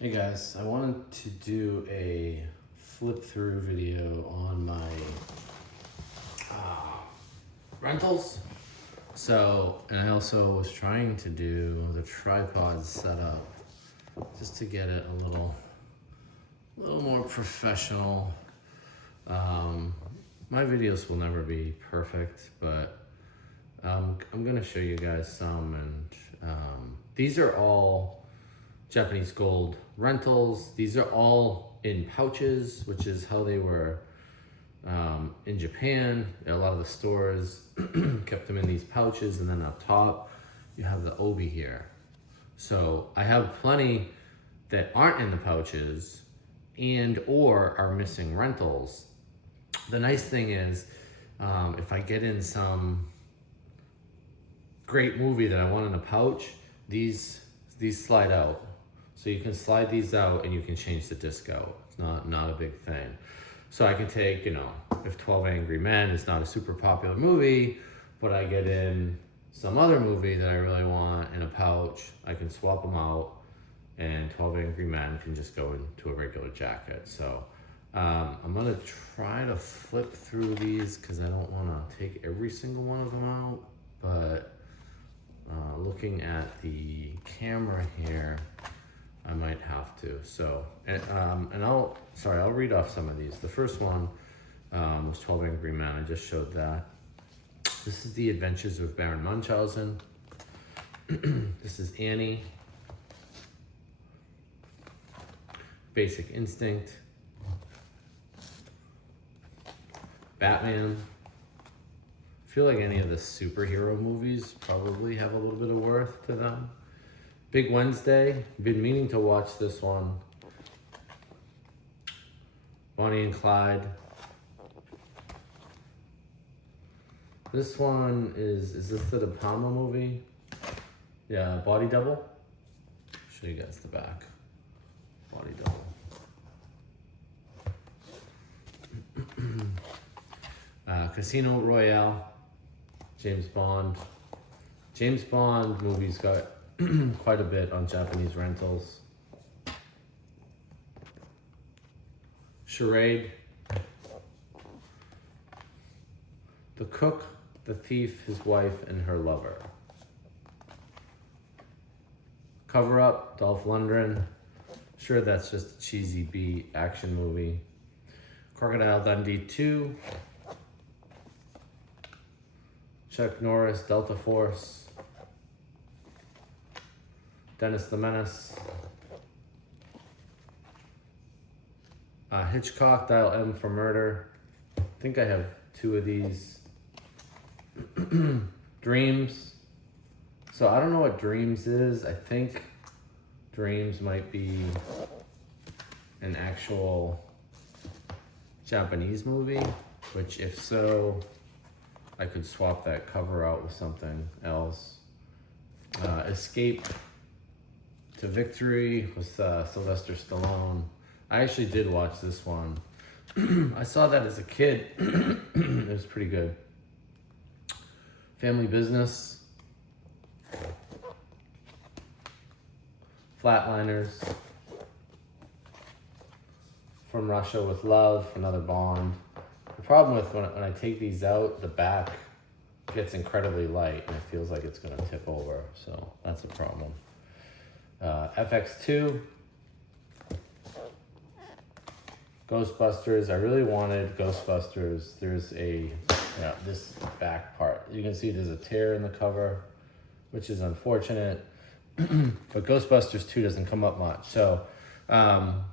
Hey guys, I wanted to do a flip through video on my rentals. And I also was trying to do the tripod setup just to get it a little more professional. My videos will never be perfect, but I'm gonna show you guys some, and these are all Japanese gold rentals. These are all in pouches, which is how they were in Japan. A lot of the stores kept them in these pouches, and then up top you have the obi here. So I have plenty that aren't in the pouches and or are missing rentals. The nice thing is, if I get in some great movie that I want in a pouch, these slide out. So you can slide these out and you can change the disc out. It's not a big thing. So I can take, if 12 Angry Men is not a super popular movie, but I get in some other movie that I really want in a pouch, I can swap them out, and 12 Angry Men can just go into a regular jacket. So I'm gonna try to flip through these because I don't wanna take every single one of them out, but looking at the camera here, I might have to. So, I'll read off some of these. The first one was 12 Angry Men. I just showed that. This is The Adventures of Baron Munchausen. This is Annie. Basic Instinct. Batman. I feel like any of the superhero movies probably have a little bit of worth to them. Big Wednesday, been meaning to watch this one. Bonnie and Clyde. This one is this the De Palma movie? Yeah, Body Double. Show you guys the back. Body Double. Casino Royale. James Bond. James Bond movies got quite a bit on Japanese rentals. Charade. The Cook, the Thief, his wife, and her lover. Cover Up, Dolph Lundgren. Sure, that's just a cheesy B action movie. Crocodile Dundee 2. Chuck Norris, Delta Force. Dennis the Menace. Hitchcock, Dial M for Murder. I think I have 2 of these. Dreams. So I don't know what Dreams is. I think Dreams might be an actual Japanese movie, which if so, I could swap that cover out with something else. Escape to Victory with Sylvester Stallone. I actually did watch this one. I saw that as a kid. It was pretty good. Family Business. Flatliners. From Russia with Love, another Bond. The problem with when I take these out, the back gets incredibly light and it feels like it's gonna tip over. So that's a problem. FX2. Ghostbusters. I really wanted Ghostbusters. There's this back part. You can see there's a tear in the cover, which is unfortunate. But Ghostbusters 2 doesn't come up much. So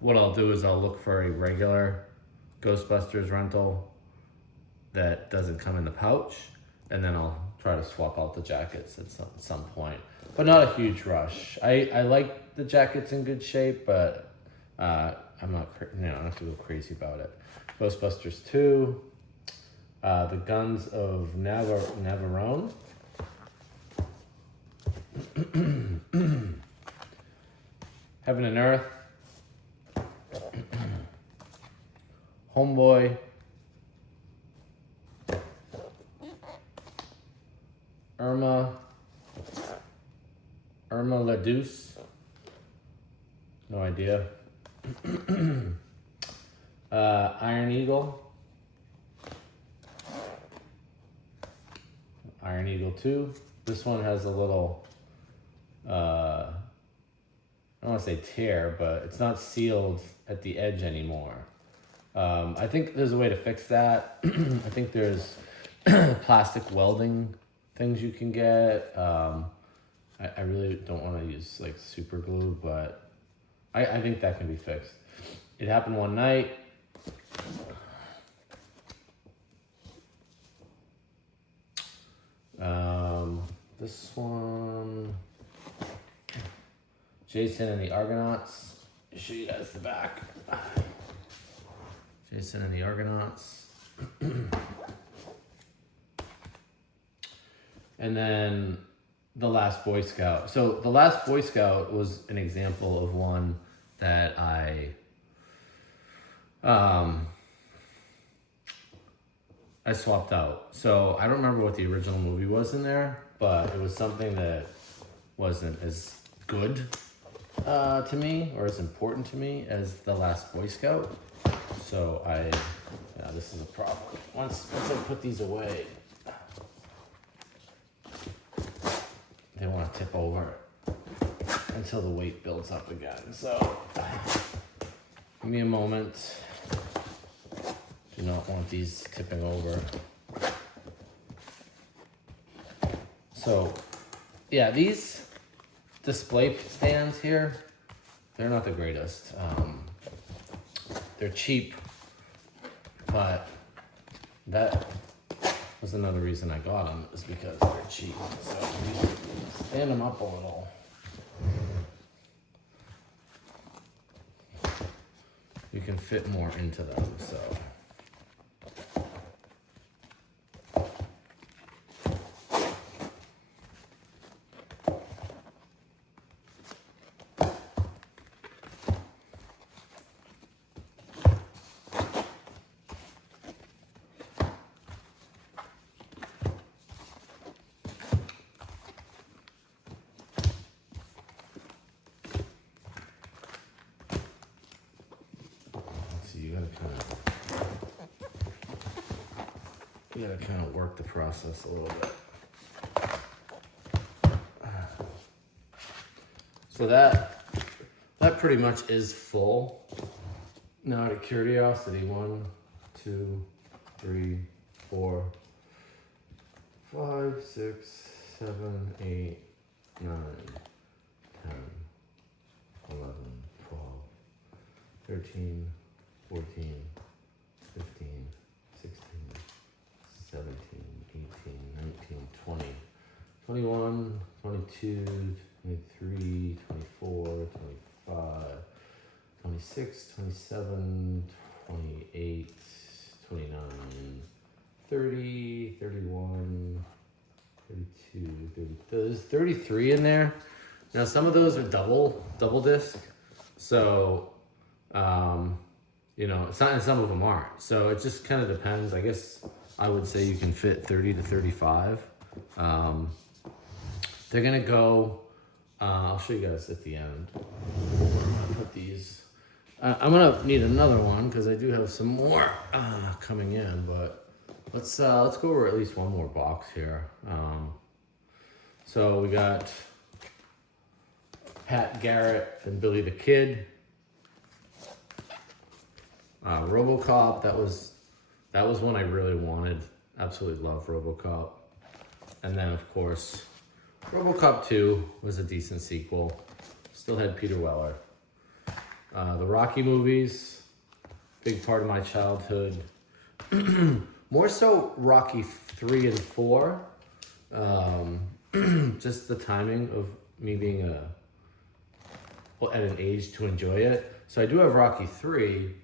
what I'll do is I'll look for a regular Ghostbusters rental that doesn't come in the pouch, and then I'll try to swap out the jackets at some point. But not a huge rush. I like the jackets in good shape, but I'm not, I don't have to go crazy about it. Ghostbusters 2, The Guns of Navarone. Heaven and Earth. Homeboy. Irma La Deuce. No idea. Iron Eagle. Iron Eagle 2. This one has a little, I don't want to say tear, but it's not sealed at the edge anymore. I think there's a way to fix that. I think there's plastic welding things you can get. I really don't want to use like super glue, but I think that can be fixed. It happened one night. This one, Jason and the Argonauts. I'll show you guys the back. Jason and the Argonauts. And then The Last Boy Scout. So The Last Boy Scout was an example of one that I swapped out. So I don't remember what the original movie was in there, but it was something that wasn't as good to me or as important to me as The Last Boy Scout. So this is a problem. Once I put these away, they want to tip over until the weight builds up again. So give me a moment. Do not want these tipping over. So yeah, these display stands here, they're not the greatest. They're cheap, but that was another reason I got them, is because they're cheap. So you stand them up a little. You can fit more into them, so. You gotta kind of work the process a little bit. So that pretty much is full. Now out of curiosity, 1, 2, 3, 4, 5, 6, 7, 8, 9, 10, 11, 12, 13, 14, 15, 16, 17, 18, 19, 20, 21, 22, 23, 24, 25, 26, 27, 28, 29, 30, 31, 32, 30. There's 33 in there. Now some of those are double disc. So, it's not, and some of them aren't. So it just kind of depends. I guess I would say you can fit 30 to 35. They're gonna go, I'll show you guys at the end. I'm gonna put these, I'm gonna need another one because I do have some more coming in, but let's go over at least one more box here. So we got Pat Garrett and Billy the Kid. RoboCop, that was one I really wanted. Absolutely love RoboCop. And then of course, RoboCop 2 was a decent sequel. Still had Peter Weller. The Rocky movies, big part of my childhood. More so Rocky 3 and 4. Just the timing of me being at an age to enjoy it. So I do have Rocky 3.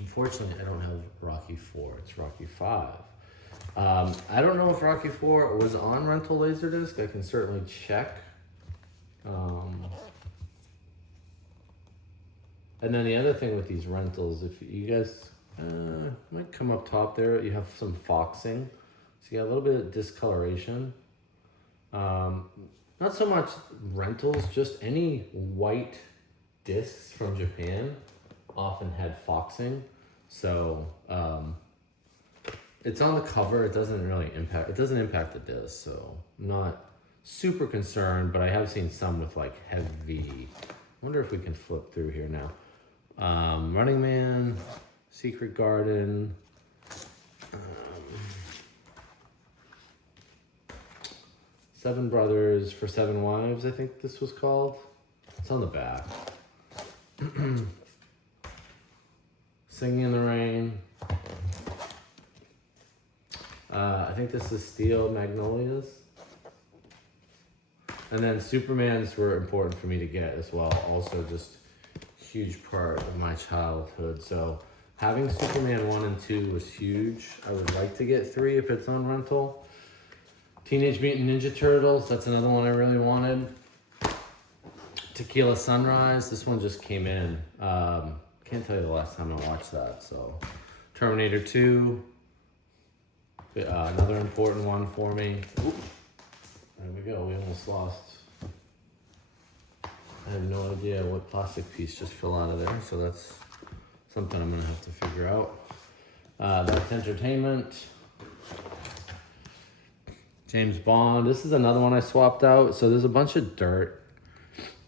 Unfortunately, I don't have Rocky 4. It's Rocky 5. I don't know if Rocky 4 was on rental laserdisc. I can certainly check. And then the other thing with these rentals, if you guys might come up top there, you have some foxing. So you got a little bit of discoloration. Not so much rentals, just any white discs from Japan often had foxing. So it's on the cover. It doesn't really impact the disc. So I'm not super concerned, but I have seen some with like heavy. I wonder if we can flip through here now. Running Man, Secret Garden. Seven Brothers for Seven Wives, I think this was called. It's on the back. Singing in the Rain. I think this is Steel Magnolias. And then Supermans were important for me to get as well. Also just huge part of my childhood. So having Superman 1 and 2 was huge. I would like to get 3 if it's on rental. Teenage Mutant Ninja Turtles, that's another one I really wanted. Tequila Sunrise, this one just came in. Can't tell you the last time I watched that, so. Terminator 2, another important one for me. Oop. There we go, we almost lost. I have no idea what plastic piece just fell out of there, so that's something I'm gonna have to figure out. That's Entertainment. James Bond, this is another one I swapped out. So there's a bunch of dirt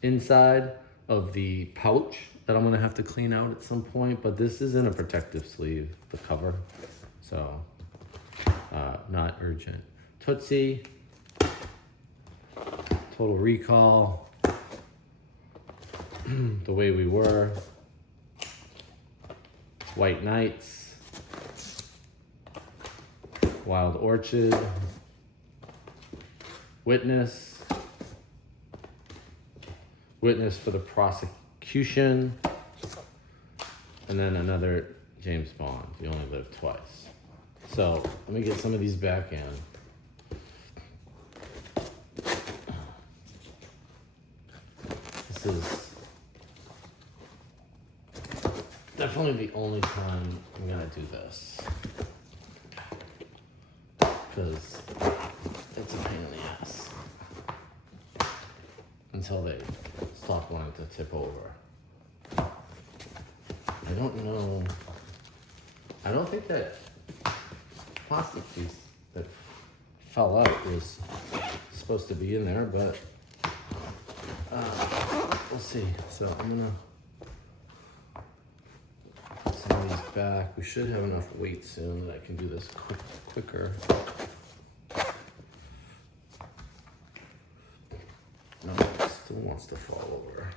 inside of the pouch that I'm gonna have to clean out at some point, but this is in a protective sleeve, the cover. So, not urgent. Tootsie, Total Recall, The Way We Were, White Knights, Wild Orchid, Witness for the Prosecution, and then another James Bond, You Only Live Twice. So let me get some of these back in. This is definitely the only time I'm gonna do this, because it's a pain in the ass until they stop wanting to tip over. I don't know. I don't think that plastic piece that fell out was supposed to be in there, but we'll see. So I'm gonna put some of these back. We should have enough weight soon that I can do this quicker. No, it still wants to fall over.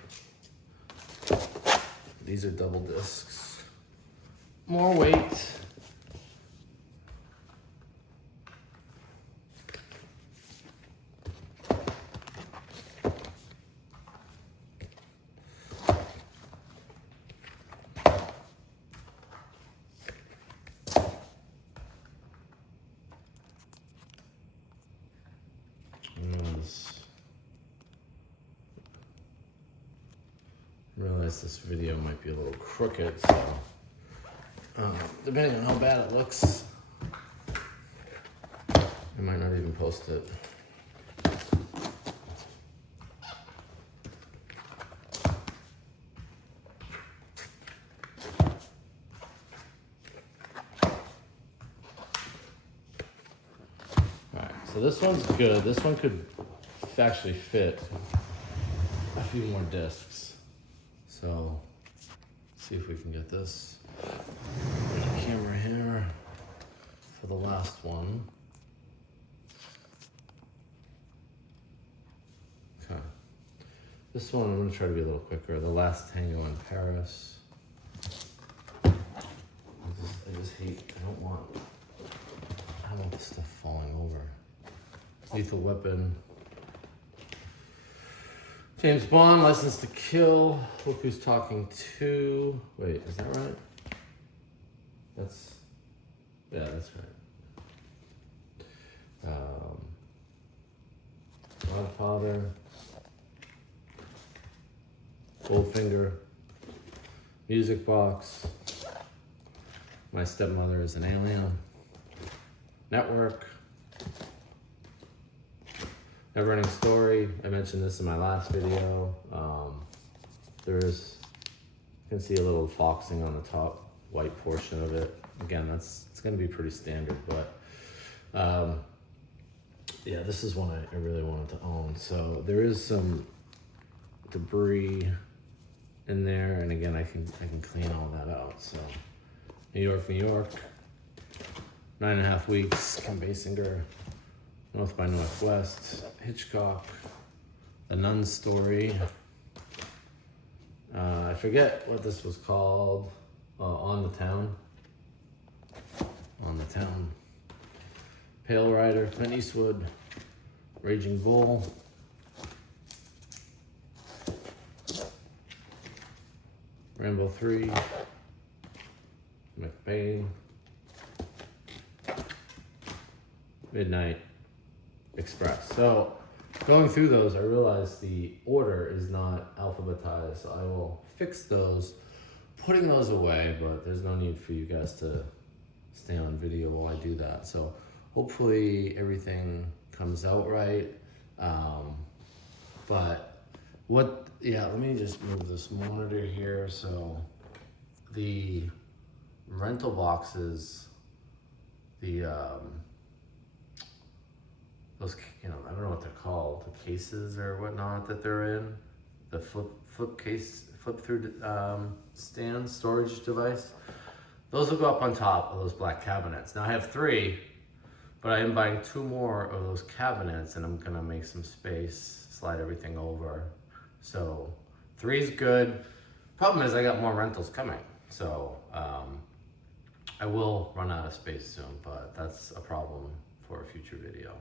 These are double discs. More weight. Realize this video might be a little crooked, so depending on how bad it looks, I might not even post it. Alright, so this one's good. This one could actually fit a few more discs. So, see if we can get this camera here for the last one. Okay. This one I'm gonna try to be a little quicker. The Last Tango in Paris. I just hate, I don't want this stuff falling over. Lethal Weapon. James Bond, License to Kill, Look Who's Talking To. Wait, is that right? Yeah, that's right. Godfather, Goldfinger, Music Box, My Stepmother is an Alien, Network, Neverending Story. I mentioned this in my last video. There's, you can see a little foxing on the top white portion of it. Again, it's gonna be pretty standard, but yeah, this is one I really wanted to own. So there is some debris in there, and again, I can clean all that out. So New York, 9.5 weeks, Kim Basinger, North by Northwest, Hitchcock, A Nun's Story. I forget what this was called. On the Town. Pale Rider, Clint Eastwood, Raging Bull, Rambo 3, McBain, Midnight Express. So going through those, I realized the order is not alphabetized, so I will fix those, putting those away, but there's no need for you guys to stay on video while I do that. So hopefully everything comes out right. Let me just move this monitor here. So the rental boxes, those, I don't know what they're called, the cases or whatnot that they're in, the flip through stand storage device, those will go up on top of those black cabinets. Now I have 3, but I am buying 2 more of those cabinets, and I'm gonna make some space, slide everything over. So 3 is good. Problem is I got more rentals coming, so I will run out of space soon, but that's a problem for a future video.